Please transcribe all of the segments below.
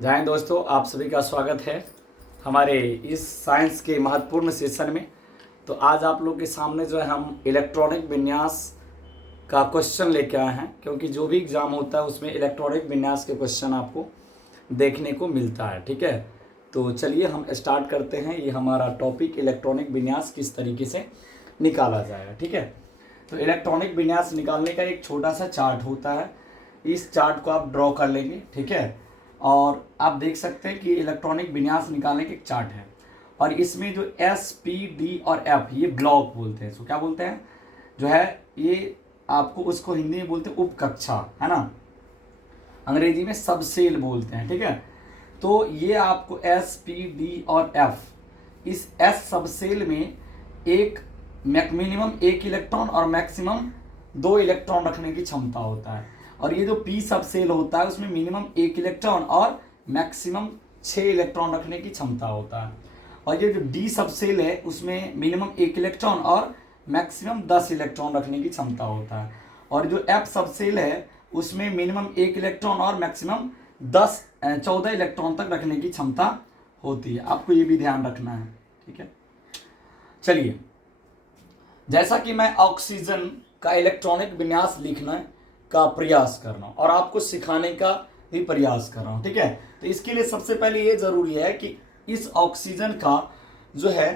जय हिंद दोस्तों, आप सभी का स्वागत है हमारे इस साइंस के महत्वपूर्ण सेशन में। तो आज आप लोग के सामने जो है हम इलेक्ट्रॉनिक विन्यास का क्वेश्चन लेके आए हैं, क्योंकि जो भी एग्ज़ाम होता है उसमें इलेक्ट्रॉनिक विन्यास के क्वेश्चन आपको देखने को मिलता है। ठीक है, तो चलिए हम स्टार्ट करते हैं। ये हमारा टॉपिक इलेक्ट्रॉनिक विन्यास किस तरीके से निकाला जाएगा। ठीक है, तो इलेक्ट्रॉनिक विन्यास निकालने का एक छोटा सा चार्ट होता है। इस चार्ट को आप ड्रॉ कर लेंगे। ठीक है, और आप देख सकते हैं कि इलेक्ट्रॉनिक विन्यास निकालने के एक चार्ट है, और इसमें जो एस पी डी और एफ ये ब्लॉक बोलते हैं। इसको क्या बोलते हैं जो है, ये आपको उसको हिंदी में बोलते हैं उपकक्षा, है ना। अंग्रेजी में सबसेल बोलते हैं। ठीक है, तो ये आपको एस पी डी और एफ, इस एस सबसेल में एक मिनिमम एक इलेक्ट्रॉन और मैक्सिमम 2 इलेक्ट्रॉन रखने की क्षमता होता है। और ये जो पी सबसेल होता है उसमें मिनिमम 1 इलेक्ट्रॉन और मैक्सिमम 6 इलेक्ट्रॉन रखने की क्षमता होता है। और ये जो डी सबसेल है उसमें मिनिमम 1 इलेक्ट्रॉन और मैक्सिमम 10 इलेक्ट्रॉन रखने की क्षमता होता है। और जो एफ सबसेल है उसमें मिनिमम 1 इलेक्ट्रॉन और मैक्सिमम 14 इलेक्ट्रॉन तक रखने की क्षमता होती है। आपको ये भी ध्यान रखना है। ठीक है, चलिए, जैसा कि मैं ऑक्सीजन का इलेक्ट्रॉनिक विन्यास लिखने का प्रयास कर रहा हूँ और आपको सिखाने का भी प्रयास कर रहा हूँ। ठीक है, तो इसके लिए सबसे पहले ये जरूरी है कि इस ऑक्सीजन का जो है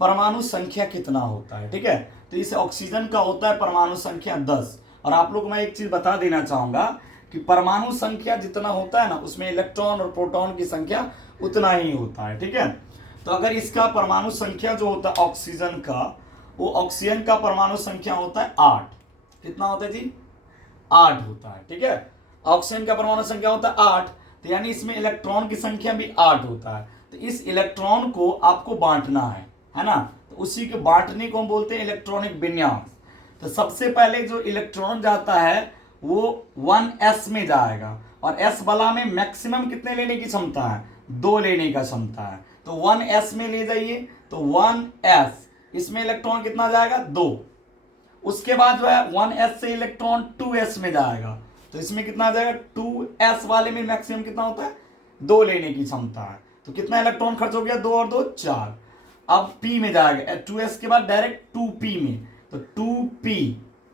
परमाणु संख्या कितना होता है। ठीक है, तो इस ऑक्सीजन का होता है परमाणु संख्या 10। और आप लोग, मैं एक चीज बता देना चाहूंगा कि परमाणु संख्या जितना होता है ना, उसमें इलेक्ट्रॉन और प्रोटॉन की संख्या उतना ही होता है। ठीक है, तो अगर इसका परमाणु संख्या जो होता है ऑक्सीजन का, वो ऑक्सीजन का परमाणु संख्या होता है 8। कितना होता है जी? 8 होता है। ठीक है, ऑक्सीजन का परमाणु संख्या होता है 8, तो यानी इसमें इलेक्ट्रॉन की संख्या भी 8 होता है। तो इस इलेक्ट्रॉन को आपको बांटना है ना। तो उसी के बांटने को हम बोलते हैं इलेक्ट्रॉनिक विन्यास। तो सबसे पहले जो इलेक्ट्रॉन जाता है वो 1s में जाएगा, और s वाला में मैक्सिमम कितने लेने की क्षमता है? 2 लेने का क्षमता है। तो 1s में ले जाइए, तो 1s, इसमें इलेक्ट्रॉन कितना जाएगा? 2। उसके बाद जो है 1s से इलेक्ट्रॉन 2s में जाएगा, तो इसमें कितना आ जाएगा? 2s वाले में मैक्सिमम कितना होता है? 2 लेने की क्षमता है। तो कितना इलेक्ट्रॉन खर्च हो गया? 2 और 2 4। अब p में जाएगा, 2s के बाद डायरेक्ट 2p में, तो 2p,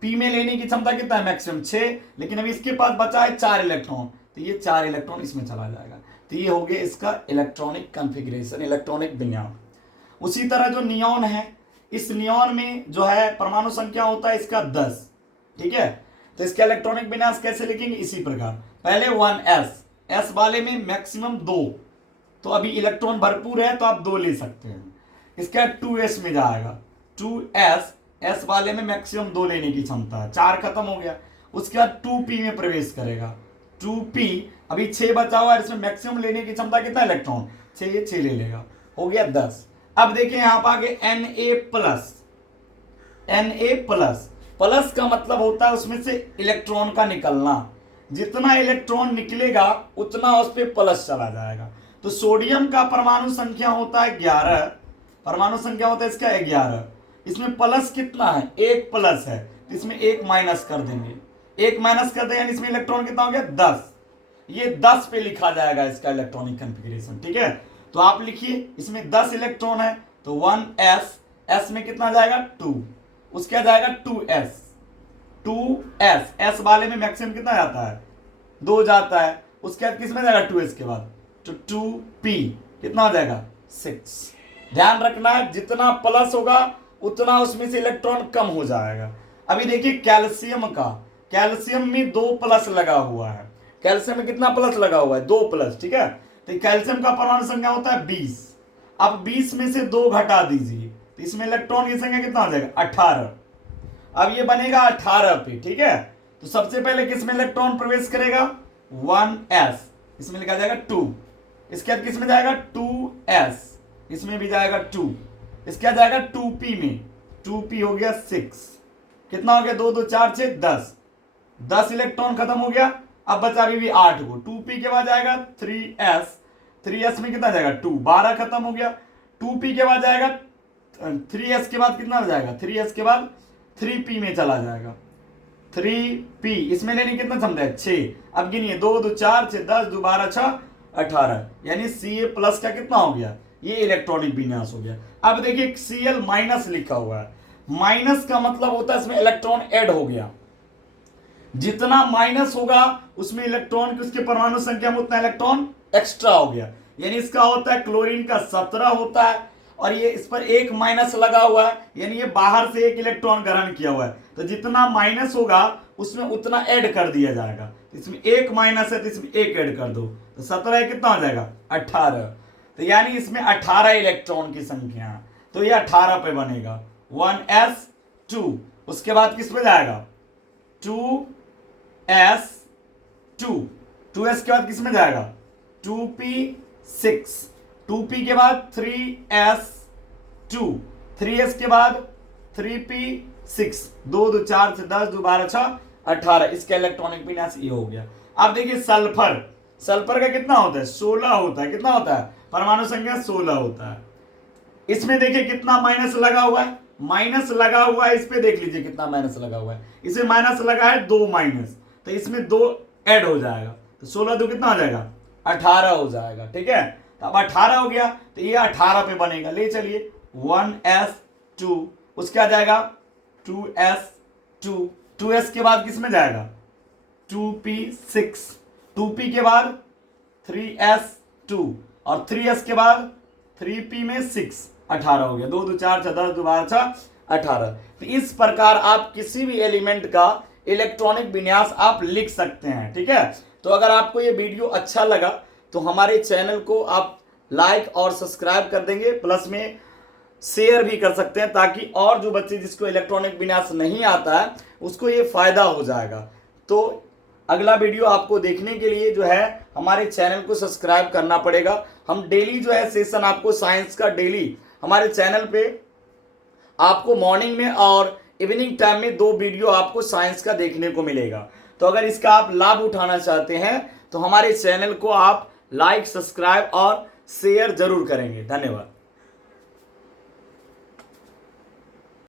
p में लेने की क्षमता कितना है? मैक्सिमम 6, लेकिन अभी इसके पास बचा है 4 इलेक्ट्रॉन, तो ये 4 इलेक्ट्रॉन इसमें चला जाएगा। तो ये हो गया इसका इलेक्ट्रॉनिक कॉन्फ़िगरेशन, इलेक्ट्रॉनिक विन्यास। उसी तरह जो नियॉन है, इस नियॉन में जो है परमाणु संख्या होता है इसका 10। ठीक है, तो इसका इलेक्ट्रॉनिक विन्यास कैसे लिखेंगे? इसी प्रकार, पहले 1s, s वाले में मैक्सिमम 2, तो अभी इलेक्ट्रॉन भरपूर है तो आप 2 ले सकते हैं। इसका 2s में जाएगा, 2s, s वाले में मैक्सिमम 2 लेने की क्षमता है, 4 खत्म हो गया। उसके बाद 2p में प्रवेश करेगा, 2p, अभी 6 बचा हुआ है, इसमें मैक्सिमम लेने की क्षमता कितना इलेक्ट्रॉन? 6 ले लेगा, हो गया 10। अब देखिए यहां पर आगे Na plus, Na plus, plus का मतलब होता है उसमें से इलेक्ट्रॉन का निकलना। जितना इलेक्ट्रॉन निकलेगा उतना उस पर प्लस चला जाएगा। तो सोडियम का परमाणु संख्या होता है 11, परमाणु संख्या होता है इसका 11, इसमें प्लस कितना है? 1 प्लस है, तो इसमें 1 माइनस कर देंगे, 1 माइनस कर देंगे, इसमें इलेक्ट्रॉन कितना हो गया? 10। ये 10 पे लिखा जाएगा इसका इलेक्ट्रॉनिक कॉन्फ़िगरेशन। ठीक है, तो आप लिखिए, इसमें 10 इलेक्ट्रॉन है, तो 1s, s में कितना जाएगा? 2, उसके जाएगा 2s, 2s, s वाले में मैक्सिमम कितना जाता है? 2 जाता है। उसके बाद किस में जाएगा? 2s के बाद, तो 2p कितना हो जाएगा? 6। ध्यान रखना है, जितना प्लस होगा उतना उसमें से इलेक्ट्रॉन कम हो जाएगा। अभी देखिए कैल्शियम का, कैल्शियम में 2 प्लस लगा हुआ है, कैल्शियम में कितना प्लस लगा हुआ है? 2 प्लस। ठीक है, तो कैल्शियम का परमाणु संख्या होता है 20। अब 20 में से 2 घटा दीजिए, तो इसमें इलेक्ट्रॉन की संख्या कितना हो जाएगा? 18। अब ये बनेगा 18 पे। ठीक है, तो सबसे पहले किसमें इलेक्ट्रॉन प्रवेश करेगा? 1s, इसमें लिखा जाएगा 2। इसके बाद किसमें जाएगा? 2s, इसमें भी जाएगा 2। इसके बाद जाएगा 2p में, 2p हो गया 6। कितना हो गया? 2 2 4 6 10, 10 इलेक्ट्रॉन खत्म हो गया। अब बचा अभी भी 8 को, 2p के बाद जाएगा 3s, 3s में कितना जाएगा? 2, 12 खत्म हो गया। 2p के बाद जाएगा 3s के बाद कितना हो जाएगा? 3s के बाद 3p में चला जाएगा, 3p, इसमें लेने कितना क्षमता है? 6। अब गिनिए, 2 2 4 6 10 2 12 6 18, यानी Ca+ का कितना हो गया, ये इलेक्ट्रॉनिक विन्यास हो गया। अब देखिए Cl- लिखा हुआ है, माइनस का मतलब होता है इसमें इलेक्ट्रॉन ऐड हो गया, जितना माइनस होगा उसमें इलेक्ट्रॉन की उसके परमाणु संख्या में उतना इलेक्ट्रॉन एक्स्ट्रा हो गया। यानी इसका होता है क्लोरीन का 17 होता है, और ये इस पर एक माइनस लगा हुआ है, यानी ये बाहर से एक इलेक्ट्रॉन ग्रहण किया हुआ है, तो जितना माइनस होगा उसमें उतना ऐड कर दिया जाएगा। इसमें एक माइनस है तो इसमें एक ऐड कर दो, तो 17 कितना हो जाएगा 18, तो यानी इसमें 18 इलेक्ट्रॉन की संख्या है, तो ये 18 पे बनेगा 1s2। उसके बाद किस पे जाएगा 2s2, 2s के बाद किस में जाएगा 2p6, 2p के बाद 3s2, 3s के बाद 3p6, 2 2 4 से 10, 2 12 6 18, इसका इलेक्ट्रॉनिक विन्यास ये हो गया। अब देखिए सल्फर, सल्फर का कितना होता है 16 होता है, कितना होता है परमाणु संख्या 16 होता है। इसमें देखिए कितना माइनस लगा हुआ है, माइनस लगा हुआ है, इस पे देख लीजिए कितना माइनस लगा हुआ है, इसमें माइनस लगा है 2 माइनस, तो इसमें 2 ऐड हो जाएगा, तो 16 2 कितना हो जाएगा 18 हो जाएगा। ठीक है, तो अब 18 हो गया, तो ये 18 पे बनेगा, ले चलिए 1s2, उसके आ जाएगा 2s2, 2s के बाद किस में जाएगा 2p6, 2p के बाद 3s2, और 3s के बाद 3p में 6, 18 हो गया, 2 2 4 6 10 2 12 6 18। तो इस प्रकार आप किसी भी एलिमेंट का इलेक्ट्रॉनिक विन्यास आप लिख सकते हैं। ठीक है, तो अगर आपको ये वीडियो अच्छा लगा तो हमारे चैनल को आप लाइक और सब्सक्राइब कर देंगे, प्लस में शेयर भी कर सकते हैं, ताकि और जो बच्चे जिसको इलेक्ट्रॉनिक विन्यास नहीं आता है उसको ये फायदा हो जाएगा। तो अगला वीडियो आपको देखने के लिए जो है हमारे चैनल को सब्सक्राइब करना पड़ेगा। हम डेली जो है सेशन आपको साइंस का डेली हमारे चैनल पे आपको मॉर्निंग में और इवनिंग टाइम में 2 वीडियो आपको साइंस का देखने को मिलेगा। तो अगर इसका आप लाभ उठाना चाहते हैं तो हमारे चैनल को आप लाइक, सब्सक्राइब और शेयर जरूर करेंगे। धन्यवाद।